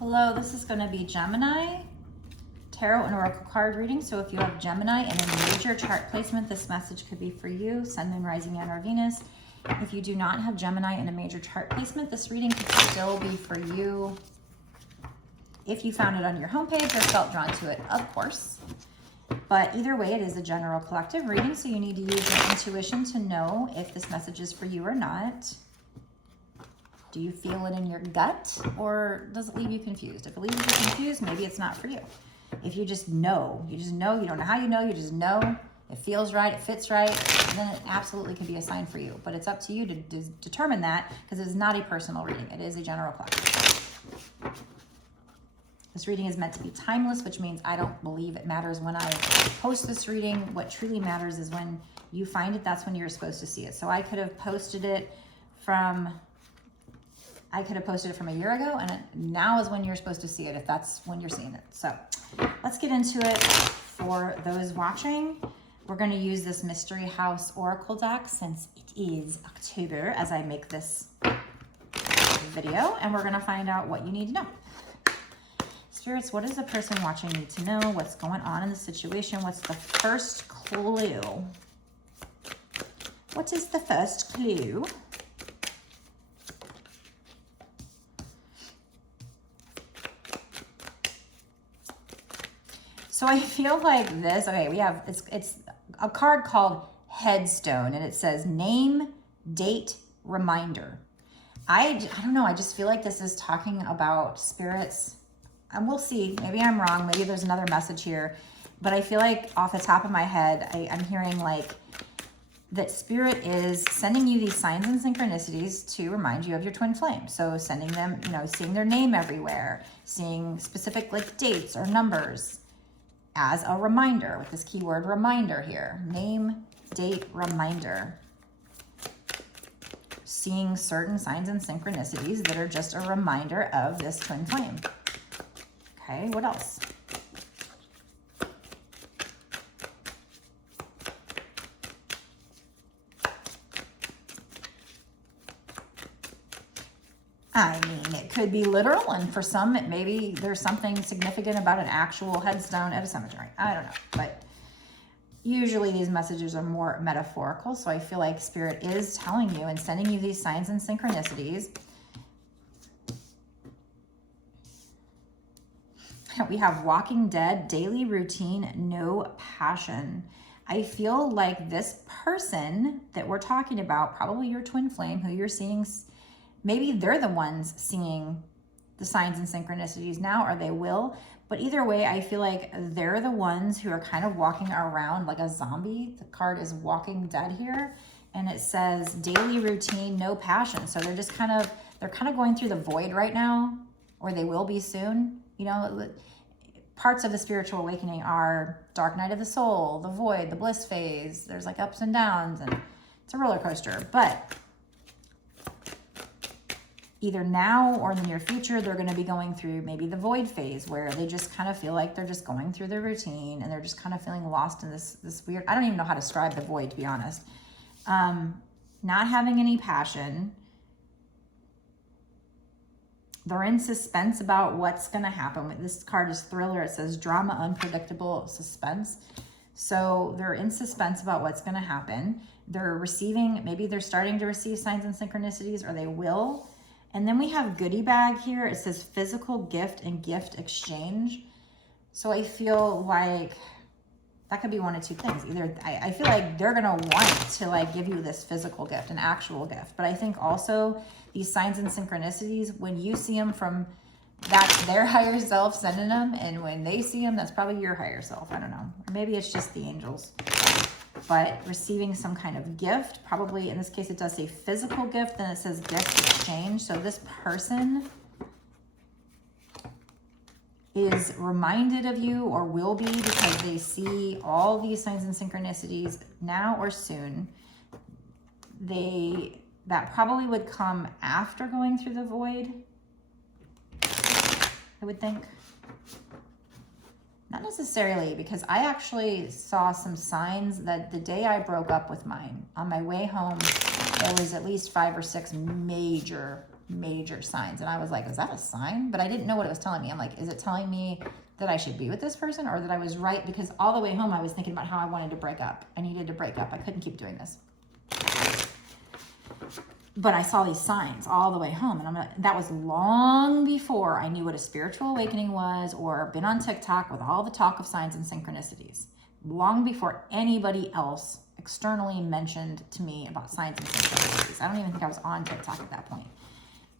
Hello, this is going to be Gemini Tarot and Oracle card reading. So if you have Gemini and a major chart placement, this message could be for you. Sun, Moon, Rising, and or Venus. If you do not have Gemini and a major chart placement, this reading could still be for you. If you found it on your homepage or felt drawn to it, of course. But either way, it is a general collective reading, so you need to use your intuition to know if this message is for you or not. Do you feel it in your gut, or does it leave you confused? If it leaves you confused, maybe it's not for you. If you just know, you don't know how you know, you just know, it feels right, it fits right, then it absolutely could be a sign for you. But it's up to you to determine that, because it is not a personal reading. It is a general collective. This reading is meant to be timeless, which means I don't believe it matters when I post this reading. What truly matters is when you find it, that's when you're supposed to see it. So I could have posted it from a year ago, and now is when you're supposed to see it, if that's when you're seeing it. So let's get into it. For those watching, we're going to use this Mystery House Oracle deck since it is October as I make this video, and we're going to find out what you need to know. Spirits, what does the person watching need to know? What's going on in the situation? What's the first clue? What is the first clue? So I feel like this, okay, we have, it's a card called Headstone, and it says name, date, reminder. I don't know, I just feel like this is talking about spirits, and we'll see, maybe I'm wrong, maybe there's another message here, but I feel like off the top of my head, I'm hearing like that spirit is sending you these signs and synchronicities to remind you of your twin flame. So sending them, you know, seeing their name everywhere, seeing specific like dates or numbers, as a reminder, with this keyword reminder here. Name, date, reminder. Seeing certain signs and synchronicities that are just a reminder of this twin flame. Okay, what else? I mean, it could be literal, and for some, maybe there's something significant about an actual headstone at a cemetery. I don't know, but usually these messages are more metaphorical, so I feel like Spirit is telling you and sending you these signs and synchronicities. We have Walking Dead, daily routine, no passion. I feel like this person that we're talking about, probably your twin flame, who you're seeing, maybe they're the ones seeing the signs and synchronicities now, or they will. But either way, I feel like they're the ones who are kind of walking around like a zombie. The card is Walking Dead here, and it says daily routine, no passion. So they're just they're kind of going through the void right now, or they will be soon. You know, parts of the spiritual awakening are dark night of the soul, the void, the bliss phase. There's like ups and downs, and it's a roller coaster. But either now or in the near future, they're going to be going through maybe the void phase, where they just kind of feel like they're just going through their routine, and they're just kind of feeling lost in this weird, I don't even know how to describe the void, to be honest. Not having any passion. They're in suspense about what's going to happen. This card is thriller. It says drama, unpredictable, suspense. So they're in suspense about what's going to happen. They're receiving, maybe they're starting to receive signs and synchronicities, or they will. And then we have goodie bag here. It says physical gift and gift exchange. So I feel like that could be one of two things. Either I feel like they're going to want to like give you this physical gift, an actual gift. But I think also these signs and synchronicities, when you see them from, that's their higher self sending them. And when they see them, that's probably your higher self. I don't know. Or maybe it's just the angels. But receiving some kind of gift, probably in this case, it does say physical gift, then it says gift exchange. So this person is reminded of you, or will be, because they see all these signs and synchronicities now or soon. That probably would come after going through the void, I would think. Not necessarily, because I actually saw some signs that the day I broke up with mine, on my way home, there was at least 5 or 6 major major signs. And I was like, is that a sign? But I didn't know what it was telling me. I'm like, is it telling me that I should be with this person, or that I was right? Because all the way home, I was thinking about how I wanted to break up. I needed to break up. I couldn't keep doing this. But I saw these signs all the way home. And I'm like, that was long before I knew what a spiritual awakening was, or been on TikTok with all the talk of signs and synchronicities. Long before anybody else externally mentioned to me about signs and synchronicities. I don't even think I was on TikTok at that point.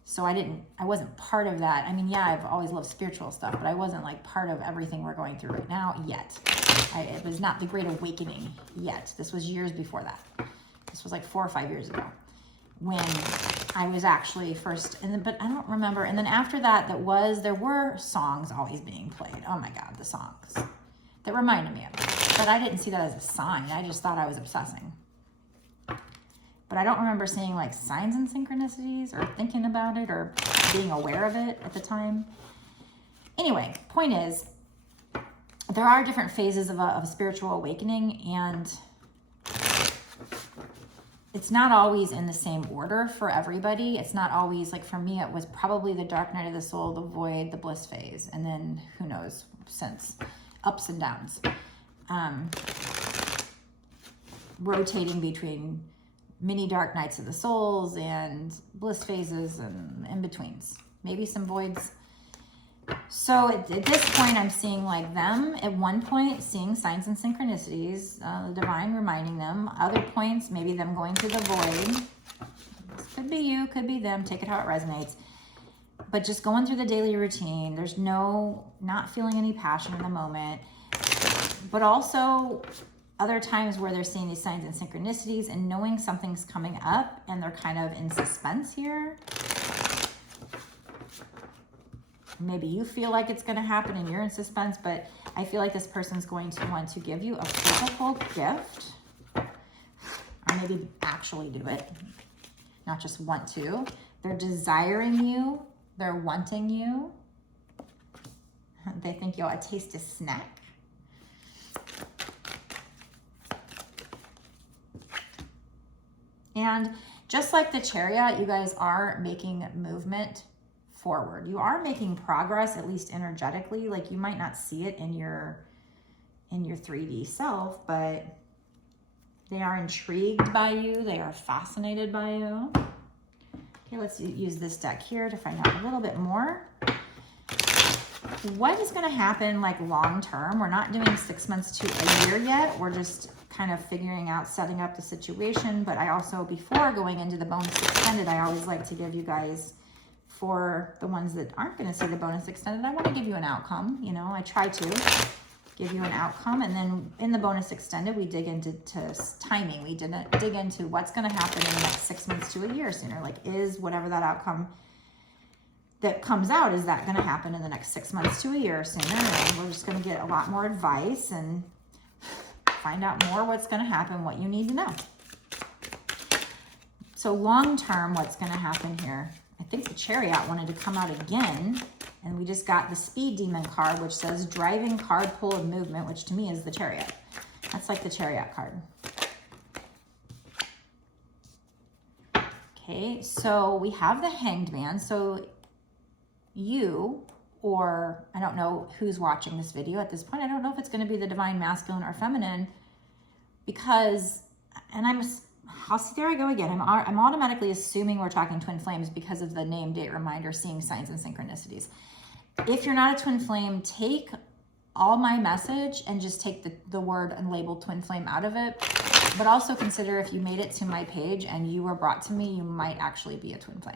So I wasn't part of that. I mean, yeah, I've always loved spiritual stuff, but I wasn't like part of everything we're going through right now yet. It was not the Great Awakening yet. This was years before that. This was like 4 or 5 years ago when I was actually first, but I don't remember. And then after that, there were songs always being played. Oh my God, the songs that reminded me of it. But I didn't see that as a sign. I just thought I was obsessing. But I don't remember seeing like signs and synchronicities or thinking about it or being aware of it at the time. Anyway, point is, there are different phases of a spiritual awakening, and it's not always in the same order for everybody. It's not always, like for me, it was probably the dark night of the soul, the void, the bliss phase, and then who knows, since ups and downs. Rotating between mini dark nights of the souls and bliss phases and in-betweens. Maybe some voids. So at this point, I'm seeing like them at one point, seeing signs and synchronicities, the divine reminding them. Other points, maybe them going through the void. This could be you, could be them. Take it how it resonates. But just going through the daily routine. There's not feeling any passion in the moment. But also other times where they're seeing these signs and synchronicities and knowing something's coming up and they're kind of in suspense here. Maybe you feel like it's going to happen and you're in suspense, but I feel like this person's going to want to give you a physical gift, or maybe actually do it, not just want to. They're desiring you. They're wanting you. They think you'll taste a snack. And just like the Chariot, you guys are making movement forward. You are making progress, at least energetically. Like you might not see it in your 3D self, but they are intrigued by you. They are fascinated by you. Okay, let's use this deck here to find out a little bit more. What is going to happen like long term? We're not doing 6 months to a year yet. We're just kind of figuring out, setting up the situation. But I also, before going into the bonus extended, I always like to give you guys, for the ones that aren't going to see the bonus extended, I want to give you an outcome. You know, I try to give you an outcome. And then in the bonus extended, we dig into timing. We didn't dig into what's going to happen in the next 6 months to a year sooner. Like, is whatever that outcome that comes out, is that going to happen in the next 6 months to a year sooner? And we're just going to get a lot more advice and find out more what's going to happen, what you need to know. So long term, what's going to happen here? I think the Chariot wanted to come out again, and we just got the Speed Demon card, which says driving card pull of movement, which to me is the Chariot. That's like the Chariot card. Okay, so we have the Hanged Man. So you, or I don't know who's watching this video at this point. I don't know if it's going to be the divine masculine or feminine, because, and there I go again. I'm automatically assuming we're talking twin flames because of the name, date, reminder, seeing signs and synchronicities. If you're not a twin flame, take all my message and just take the word unlabeled twin flame out of it. But also consider, if you made it to my page and you were brought to me, you might actually be a twin flame.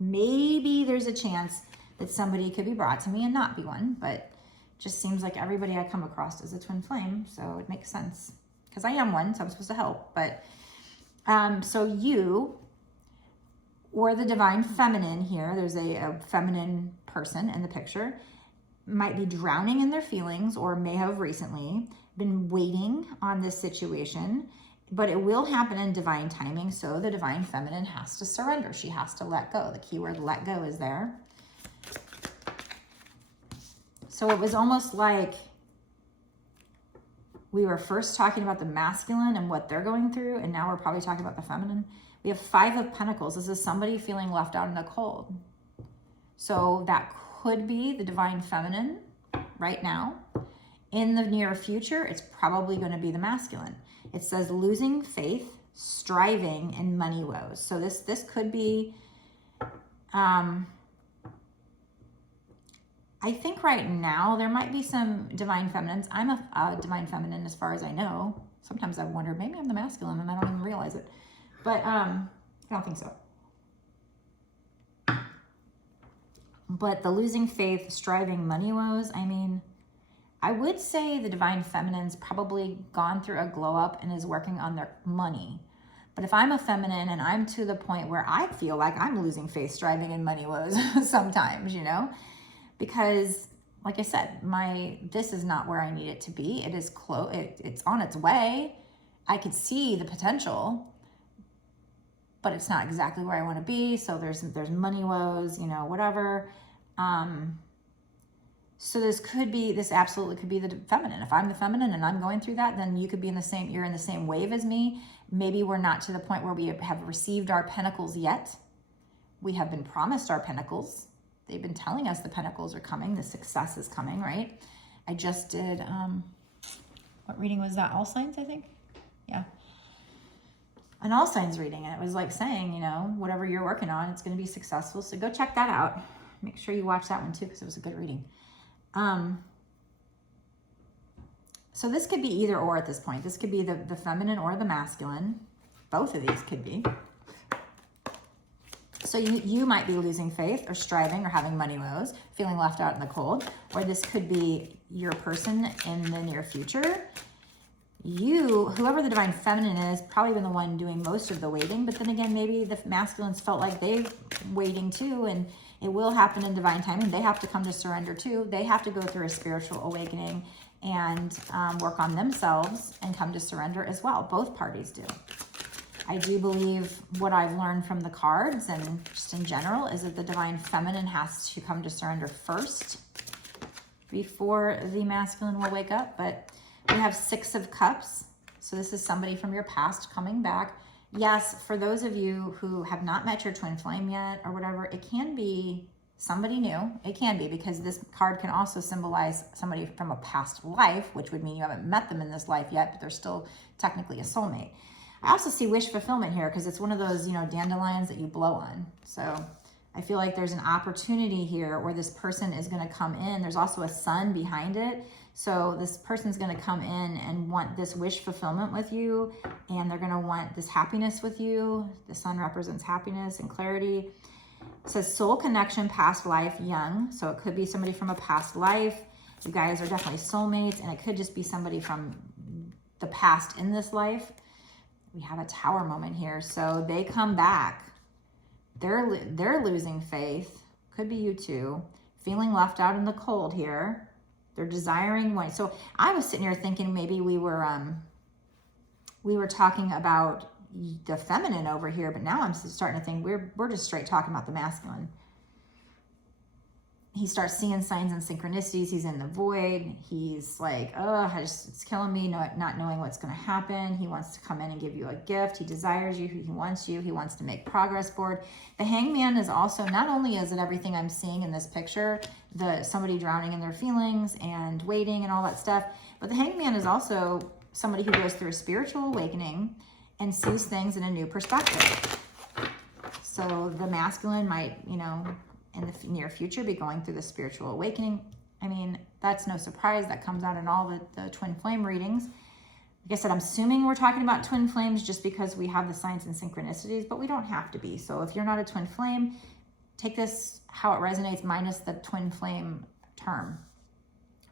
Maybe there's a chance that somebody could be brought to me and not be one, but just seems like everybody I come across is a twin flame, so it makes sense. Because I am one, so I'm supposed to help. But so you, or the divine feminine here, there's a feminine person in the picture, might be drowning in their feelings, or may have recently been waiting on this situation, but it will happen in divine timing. So the divine feminine has to surrender. She has to let go. The keyword let go is there. So it was almost like we were first talking about the masculine and what they're going through, and now we're probably talking about the feminine. We have 5 of Pentacles. This is somebody feeling left out in the cold. So that could be the Divine Feminine right now. In the near future, it's probably going to be the masculine. It says losing faith, striving, and money woes. So this could be, I think right now there might be some Divine Feminines. I'm a Divine Feminine as far as I know. Sometimes I wonder, maybe I'm the masculine and I don't even realize it. But I don't think so. But the losing faith, striving, money woes, I mean, I would say the Divine Feminine's probably gone through a glow up and is working on their money. But if I'm a feminine and I'm to the point where I feel like I'm losing faith, striving, and money woes sometimes, you know, because like I said, this is not where I need it to be. It is it's on its way. I could see the potential, but it's not exactly where I want to be. So there's money woes, you know, whatever. So this absolutely could be the feminine. If I'm the feminine and I'm going through that, then you could be you're in the same wave as me. Maybe we're not to the point where we have received our pentacles yet. We have been promised our pentacles. They've been telling us the pentacles are coming. The success is coming, right? I just did, what reading was that? All signs, I think? Yeah. An all signs reading. And it was like saying, you know, whatever you're working on, it's going to be successful. So go check that out. Make sure you watch that one too, because it was a good reading. So this could be either or at this point. This could be the feminine or the masculine. Both of these could be. So you might be losing faith or striving or having money woes, feeling left out in the cold. Or this could be your person in the near future. Whoever the Divine Feminine is, probably been the one doing most of the waiting. But then again, maybe the masculines felt like they're waiting too, and it will happen in divine timing. They have to come to surrender too. They have to go through a spiritual awakening and work on themselves and come to surrender as well. Both parties do. I do believe what I've learned from the cards and just in general is that the Divine Feminine has to come to surrender first before the masculine will wake up. But we have 6 of Cups. So this is somebody from your past coming back. Yes, for those of you who have not met your twin flame yet or whatever, it can be somebody new. It can be, because this card can also symbolize somebody from a past life, which would mean you haven't met them in this life yet, but they're still technically a soulmate. I also see wish fulfillment here, because it's one of those, you know, dandelions that you blow on. So I feel like there's an opportunity here where this person is going to come in. There's also a sun behind it. So this person's going to come in and want this wish fulfillment with you, and they're going to want this happiness with you. The sun represents happiness and clarity. It says soul connection, past life, young. So it could be somebody from a past life. You guys are definitely soulmates, and it could just be somebody from the past in this life. We have a Tower moment here. So they come back. They're losing faith. Could be you too. Feeling left out in the cold here. They're desiring one. So I was sitting here thinking maybe we were talking about the feminine over here, but now I'm starting to think we're just straight talking about the masculine. He starts seeing signs and synchronicities. He's in the void. He's like, oh, it's killing me, not knowing what's going to happen. He wants to come in and give you a gift. He desires you. He wants you. He wants to make progress forward. The Hangman is also, not only is it everything I'm seeing in this picture, somebody drowning in their feelings and waiting and all that stuff, but the Hangman is also somebody who goes through a spiritual awakening and sees things in a new perspective. So the masculine might, you know, in the near future be going through the spiritual awakening. I mean, that's no surprise. That comes out in all the twin flame readings. Like I said, I'm assuming we're talking about twin flames just because we have the signs and synchronicities, but we don't have to be. So if you're not a twin flame, take this how it resonates minus the twin flame term.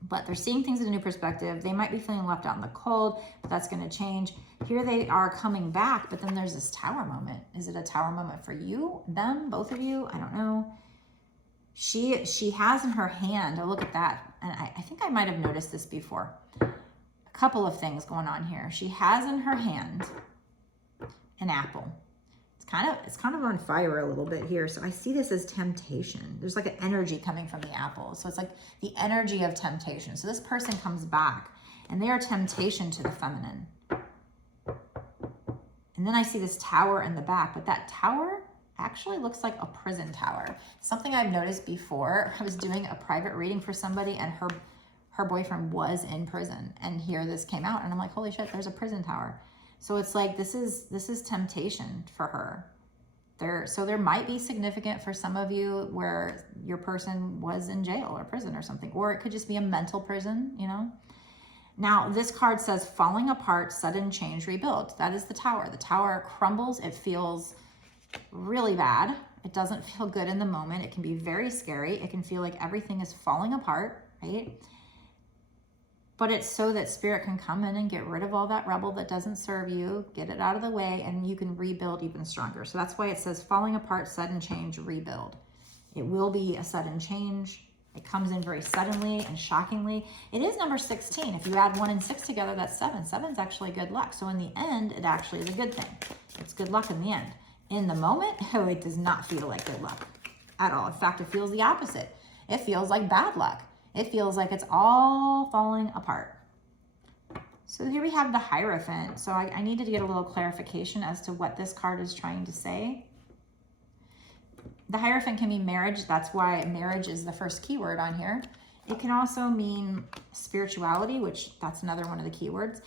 But they're seeing things in a new perspective. They might be feeling left out in the cold, but that's going to change. Here they are coming back, but then there's this Tower moment. Is it a Tower moment for you, them, both of you? I don't know. She has in her hand, oh, look at that. And I think I might have noticed this before. A couple of things going on here. She has in her hand an apple. It's kind of on fire a little bit here. So I see this as temptation. There's like an energy coming from the apple. So it's like the energy of temptation. So this person comes back and they are temptation to the feminine. And then I see this tower in the back, but that tower actually looks like a prison tower. Something I've noticed before, I was doing a private reading for somebody and her boyfriend was in prison, and here this came out and I'm like, holy shit, there's a prison tower. So it's like, this is temptation for her. So there might be significant for some of you where your person was in jail or prison or something, or it could just be a mental prison, you know? Now, this card says falling apart, sudden change, rebuild. That is the tower. The tower crumbles. It feels really bad. It doesn't feel good in the moment. It can be very scary. It can feel like everything is falling apart, right? But it's so that spirit can come in and get rid of all that rubble that doesn't serve you, get it out of the way, and you can rebuild even stronger. So that's why it says falling apart, sudden change, rebuild. It will be a sudden change. It comes in very suddenly and shockingly. It is number 16. If you add 1 and 6 together, that's 7. 7's actually good luck. So in the end, it actually is a good thing. It's good luck in the end. In the moment, oh, it does not feel like good luck at all. In fact, it feels the opposite. It feels like bad luck. It feels like it's all falling apart. So here we have the Hierophant. So I needed to get a little clarification as to what this card is trying to say. The Hierophant can mean marriage. That's why marriage is the first keyword on here. It can also mean spirituality, which that's another one of the keywords.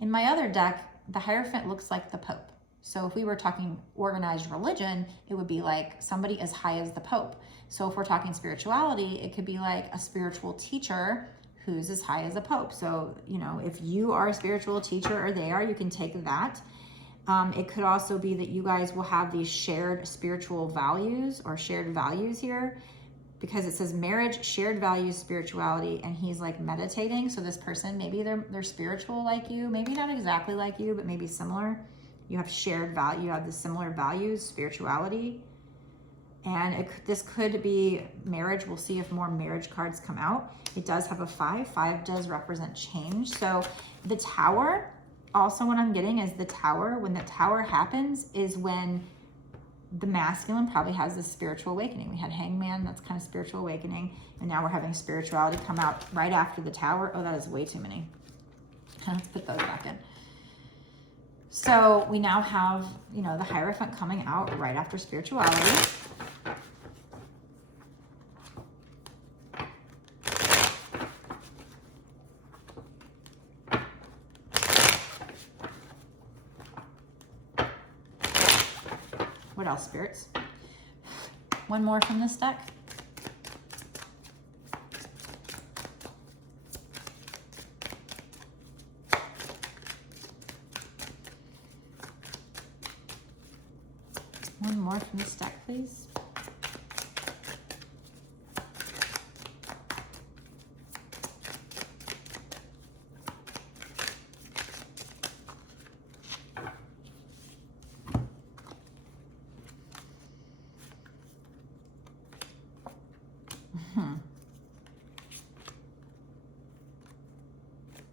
In my other deck, the Hierophant looks like the Pope. So if we were talking organized religion, it would be like somebody as high as the Pope. So if we're talking spirituality, it could be like a spiritual teacher who's as high as a Pope. So, you know, if you are a spiritual teacher or they are, you can take that. It could also be that you guys will have these shared spiritual values or shared values here, because it says marriage, shared values, spirituality, and he's like meditating. So this person, maybe they're spiritual like you, maybe not exactly like you, but maybe similar. You have shared value, you have the similar values, spirituality. And this could be marriage. We'll see if more marriage cards come out. It does have a 5. 5 does represent change. So the Tower, also what I'm getting is the Tower. When the Tower happens is when the masculine probably has this spiritual awakening. We had Hangman, that's kind of spiritual awakening. And now we're having spirituality come out right after the Tower. Oh, that is way too many. Let's put those back in. So we now have, you know, the Hierophant coming out right after spirituality. What else, spirits? One more from this deck. One more from this deck, please.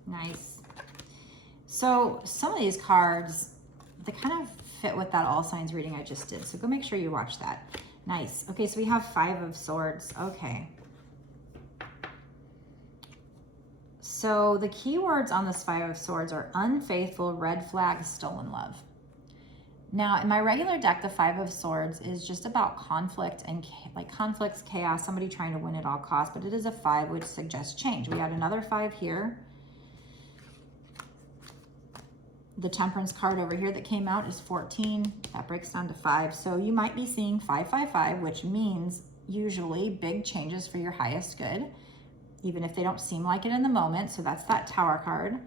Nice. So some of these cards, they kind of fit with that all signs reading I just did. So go make sure you watch that. Nice. Okay, so we have 5 of Swords. Okay. So the keywords on this 5 of Swords are unfaithful, red flag, stolen love. Now, in my regular deck, the 5 of Swords is just about conflict and like conflicts, chaos, somebody trying to win at all costs, but it is a 5, which suggests change. We had another 5 here. The Temperance card over here that came out is 14. That breaks down to 5. So you might be seeing 555, which means usually big changes for your highest good, even if they don't seem like it in the moment. So that's that Tower card.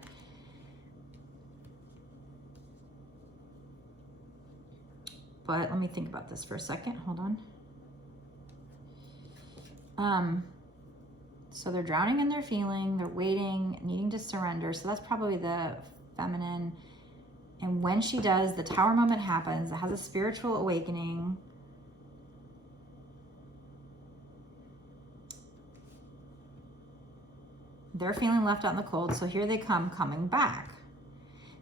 But let me think about this for a second. Hold on. So they're drowning in their feeling. They're waiting, needing to surrender. So that's probably the feminine. And when she does, the Tower moment happens. It has a spiritual awakening. They're feeling left out in the cold. So here they come, coming back.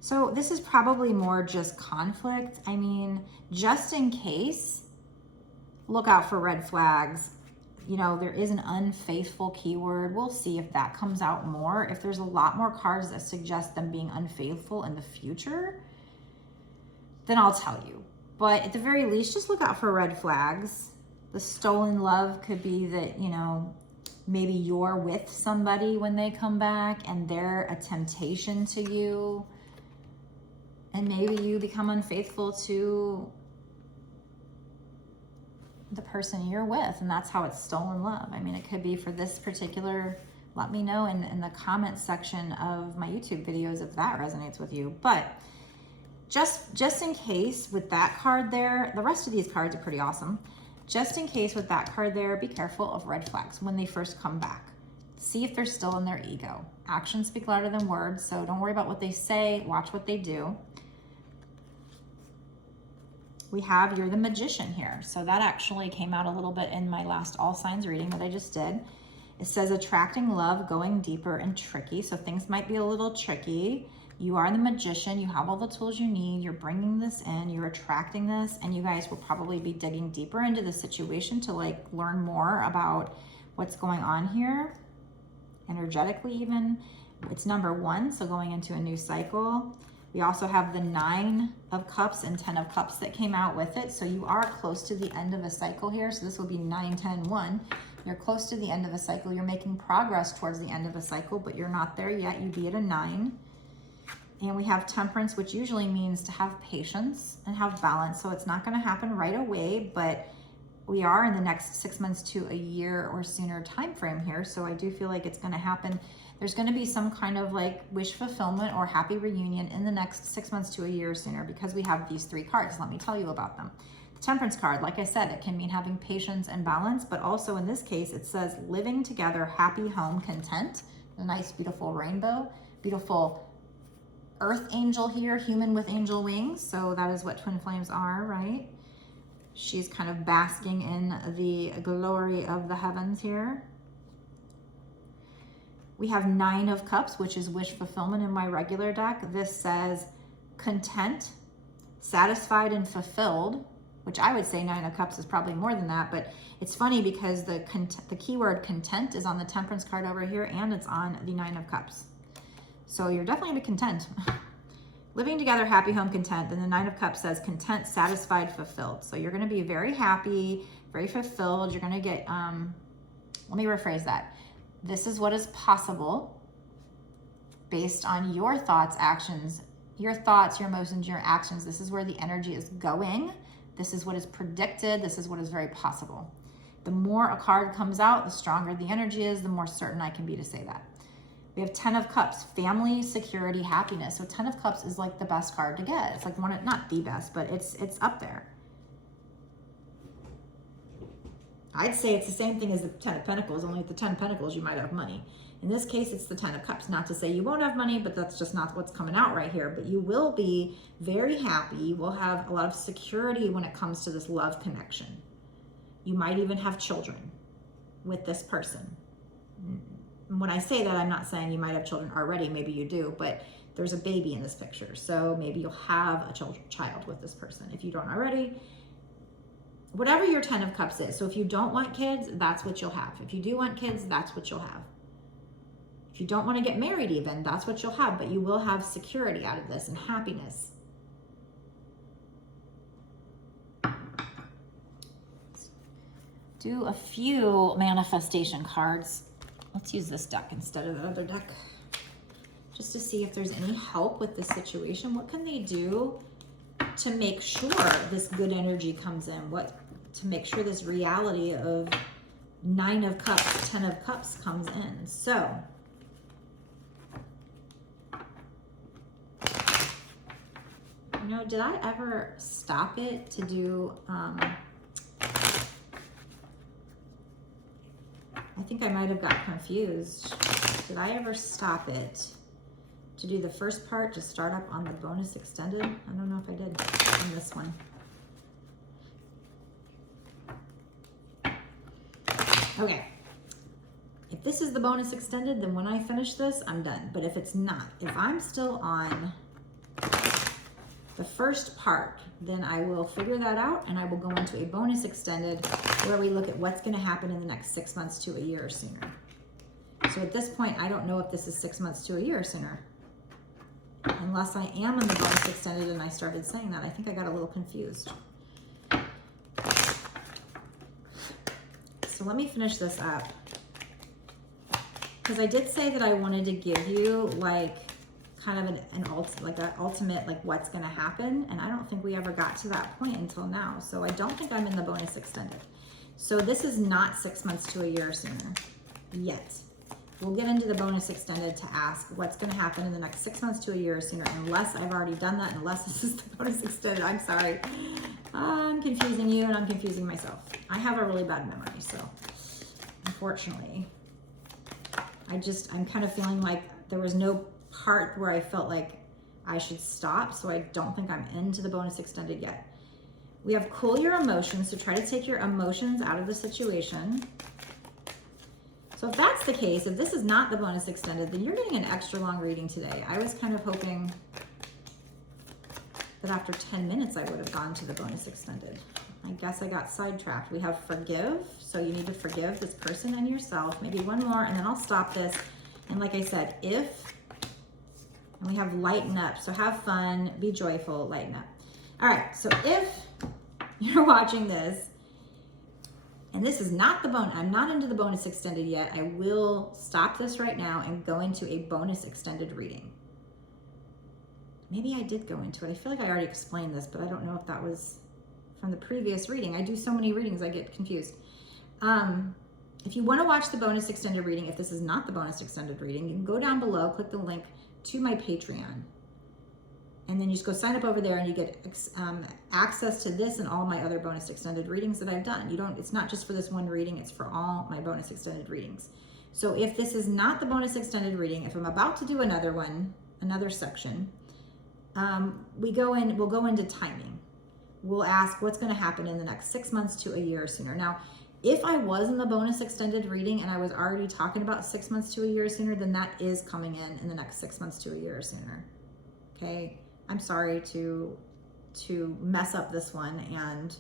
So this is probably more just conflict. I mean, just in case, look out for red flags. You know, there is an unfaithful keyword. We'll see if that comes out more. If there's a lot more cards that suggest them being unfaithful in the future, then I'll tell you. But at the very least, just look out for red flags. The stolen love could be that, you know, maybe you're with somebody when they come back and they're a temptation to you. And maybe you become unfaithful to the person you're with, and that's how it's stolen love. I mean, it could be for this particular, let me know in the comments section of my YouTube videos if that resonates with you. But just in case with that card there, the rest of these cards are pretty awesome. Just in case with that card there, be careful of red flags when they first come back. See if they're still in their ego. Actions speak louder than words, so don't worry about what they say, watch what they do. We have you're the Magician here. So that actually came out a little bit in my last all signs reading that I just did. It says attracting love, going deeper and tricky. So things might be a little tricky. You are the Magician. You have all the tools you need. You're bringing this in. You're attracting this. And you guys will probably be digging deeper into the situation to like learn more about what's going on here. Energetically even. It's number 1. So going into a new cycle. We also have the 9 of Cups and 10 of Cups that came out with it. So you are close to the end of a cycle here. So this will be 9, 10, 1. You're close to the end of a cycle. You're making progress towards the end of a cycle, but you're not there yet. You'd be at a 9. And we have Temperance, which usually means to have patience and have balance. So it's not going to happen right away, but we are in the next 6 months to a year or sooner time frame here. So I do feel like it's going to happen. There's going to be some kind of like wish fulfillment or happy reunion in the next 6 months to a year or sooner because we have these 3 cards. Let me tell you about them. The Temperance card, like I said, it can mean having patience and balance, but also in this case, it says living together, happy, home, content. A nice, beautiful rainbow, beautiful earth angel here, human with angel wings. So that is what twin flames are, right? She's kind of basking in the glory of the heavens here. We have 9 of Cups, which is wish fulfillment in my regular deck. This says content, satisfied and fulfilled, which I would say 9 of Cups is probably more than that, but it's funny because the keyword content is on the Temperance card over here and it's on the 9 of Cups. So you're definitely gonna be content. Living together, happy, home, content. Then the 9 of Cups says content, satisfied, fulfilled. So you're gonna be very happy, very fulfilled. You're gonna get, let me rephrase that. This is what is possible based on your thoughts, actions, your thoughts, your emotions, your actions. This is where the energy is going. This is what is predicted. This is what is very possible. The more a card comes out, the stronger the energy is, the more certain I can be to say that. We have 10 of Cups, family, security, happiness. So 10 of Cups is like the best card to get. It's like one of, not the best, but it's up there. I'd say it's the same thing as the 10 of Pentacles, only at the 10 of Pentacles you might have money. In this case, it's the 10 of Cups. Not to say you won't have money, but that's just not what's coming out right here. But you will be very happy. You will have a lot of security when it comes to this love connection. You might even have children with this person. When I say that, I'm not saying you might have children already. Maybe you do, but there's a baby in this picture. So maybe you'll have a child with this person if you don't already. Whatever your 10 of Cups is. So if you don't want kids, that's what you'll have. If you do want kids, that's what you'll have. If you don't want to get married even, that's what you'll have. But you will have security out of this and happiness. Do a few manifestation cards. Let's use this deck instead of the other deck. Just to see if there's any help with this situation. What can they do to make sure this good energy comes in? What to make sure this reality of 9 of Cups, 10 of Cups comes in? So you know, did I ever stop it to do I think I might have got confused. Did I ever stop it to do the first part to start up on the bonus extended? I don't know if I did on this one. Okay. If this is the bonus extended, then when I finish this, I'm done. But if it's not, if I'm still on the first part, then I will figure that out and I will go into a bonus extended where we look at what's going to happen in the next 6 months to a year or sooner. So at this point, I don't know if this is 6 months to a year or sooner. Unless I am in the bonus extended and I started saying that. I think I got a little confused. So let me finish this up. Because I did say that I wanted to give you like kind of an ultimate, like what's going to happen. And I don't think we ever got to that point until now. So I don't think I'm in the bonus extended. So this is not 6 months to a year sooner yet. We'll get into the bonus extended to ask what's going to happen in the next 6 months to a year sooner, unless I've already done that, unless this is the bonus extended. I'm sorry. I'm confusing you and I'm confusing myself. I have a really bad memory, so unfortunately, I'm kind of feeling like there was no part where I felt like I should stop, so I don't think I'm into the bonus extended yet. We have cool your emotions, so try to take your emotions out of the situation. So if that's the case, if this is not the bonus extended, then you're getting an extra long reading today. I was kind of hoping that after 10 minutes I would have gone to the bonus extended. I guess I got sidetracked. We have forgive, so you need to forgive this person and yourself. Maybe one more, and then I'll stop this. And like I said, and we have lighten up, so have fun, be joyful, lighten up. All right, so if you're watching this, and this is not the bonus, I'm not into the bonus extended yet, I will stop this right now and go into a bonus extended reading. Maybe I did go into it. I feel like I already explained this, but I don't know if that was from the previous reading. I do so many readings, I get confused. If you want to watch the bonus extended reading, if this is not the bonus extended reading, you can go down below, click the link to my Patreon. And then you just go sign up over there and you get access to this and all my other bonus extended readings that I've done. It's not just for this one reading, it's for all my bonus extended readings. So if this is not the bonus extended reading, if I'm about to do another one, another section, we'll go into timing. We'll ask what's going to happen in the next 6 months to a year or sooner. Now, if I was in the bonus extended reading and I was already talking about 6 months to a year sooner, then that is coming in the next 6 months to a year sooner. Okay. I'm sorry to mess up this one, and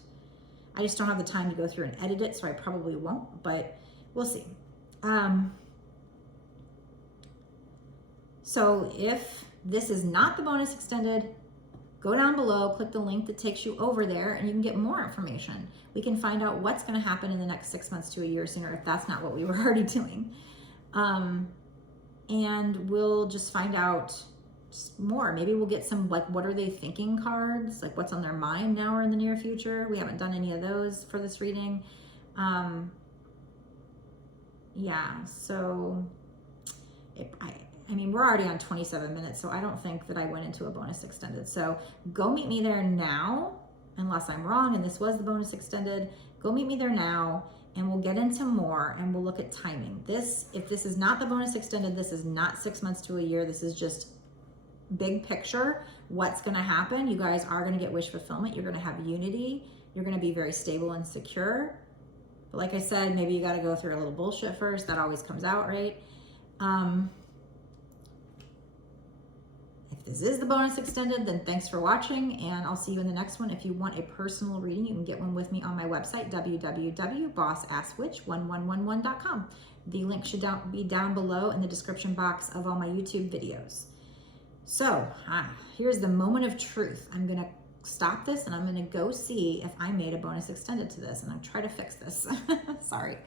I just don't have the time to go through and edit it, so I probably won't, but we'll see. So if this is not the bonus extended, go down below, click the link that takes you over there, and you can get more information. We can find out what's going to happen in the next 6 months to a year sooner if that's not what we were already doing. And we'll just find out more. Maybe we'll get some, like, what are they thinking cards, like what's on their mind now or in the near future. We haven't done any of those for this reading. Yeah, so I mean, we're already on 27 minutes, so I don't think that I went into a bonus extended. So go meet me there now, unless I'm wrong and this was the bonus extended. Go meet me there now and we'll get into more and we'll look at timing. If this is not the bonus extended, this is not 6 months to a year. This is just big picture, what's going to happen. You guys are going to get wish fulfillment. You're going to have unity. You're going to be very stable and secure. But like I said, maybe you got to go through a little bullshit first. That always comes out, right? If this is the bonus extended, then thanks for watching, and I'll see you in the next one. If you want a personal reading, you can get one with me on my website, www.bossasswitch1111.com. The link should be down below in the description box of all my YouTube videos. So here's the moment of truth. I'm going to stop this and I'm going to go see if I made a bonus extended to this, and I'll try to fix this. Sorry.